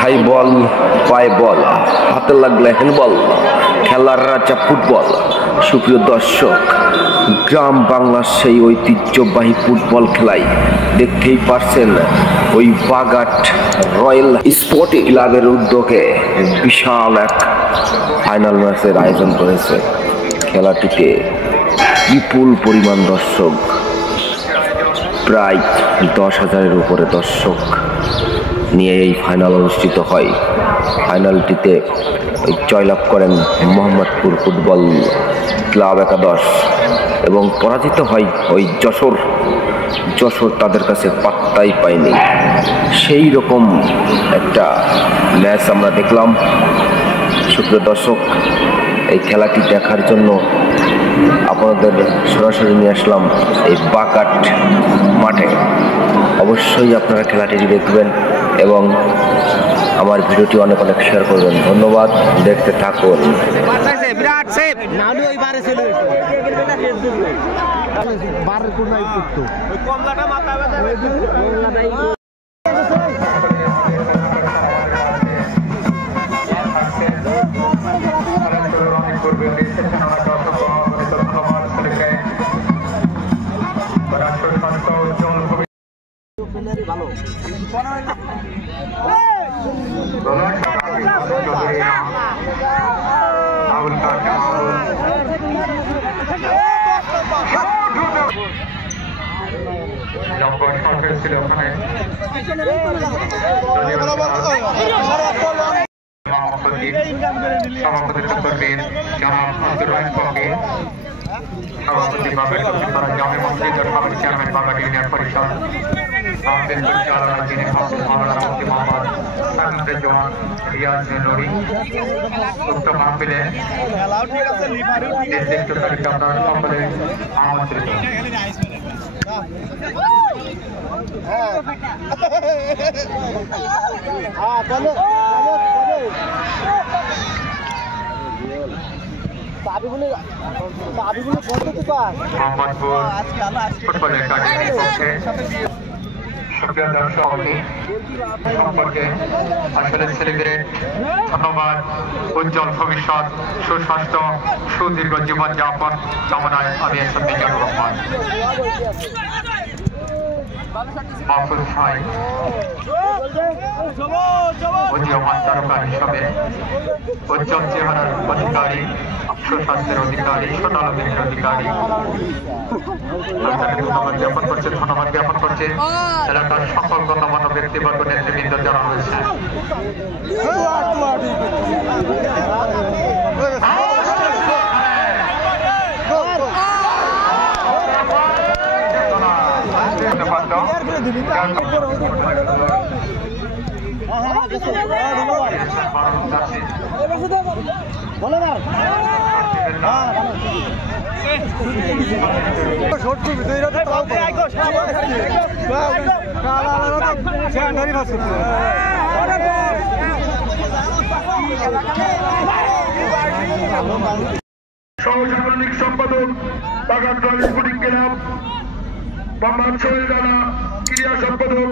মাথায় বল, পায়ে বল, হাতে লাগলে হ্যান্ডবল, খেলার রাজা ফুটবল। সুপ্রিয় দর্শক, গ্রাম বাংলার সেই ঐতিহ্যবাহী ফুটবল খেলাই দেখতেই পারছেন ওই বাগাট রয়্যাল স্পোর্টিং ক্লাবের উদ্যোগে বিশাল এক ফাইনাল ম্যাচের আয়োজন করেছে। খেলাটিতে বিপুল পরিমাণ দর্শক, প্রায় 10,000-এর উপরে দর্শক নিয়ে এই ফাইনাল অনুষ্ঠিত হয়। ফাইনালটিতে জয়লাভ করেন মোহাম্মদপুর ফুটবল ক্লাব একাদশ এবং পরাজিত হয় ওই যশোর তাদের কাছে পাত্তাই পায়নি। সেই রকম একটা ম্যাচ আমরা দেখলাম। সুপ্রিয় দর্শক, এই খেলাটি দেখার জন্য আপনাদের সরাসরি নিয়ে আসলাম এই বাগাট মাঠে। অবশ্যই আপনারা খেলাটি দেখবেন এবং আমার ভিডিওটি অনেক শেয়ার করবেন। ধন্যবাদ, দেখতে থাকুন। সম্পর্কে আসলে সেলিব্রেট। ধন্যবাদ। উজ্জ্বল ভবিষ্যৎ, সুস্বাস্থ্য, সুদীর্ঘ জীবন যাপন কামনায় আমি মিজানুর রহমান মাহফুজ ভাই উদীয়মান তারকা হিসাবে উজ্জ্বল চেহারার অধিকারী, সুস্বাস্থ্যের অধিকারী, সদালমের অধিকারী ধন্যবাদ জ্ঞাপন করছে এলাকার সকল গণ্যমান্য ব্যক্তিবর্গ, নেতৃবৃন্দ যারা রয়েছে। সাংগঠনিক সম্পাদক Bagat royal sporting club, Mohammad Sohel Rana ক্রীড়া সম্পাদক।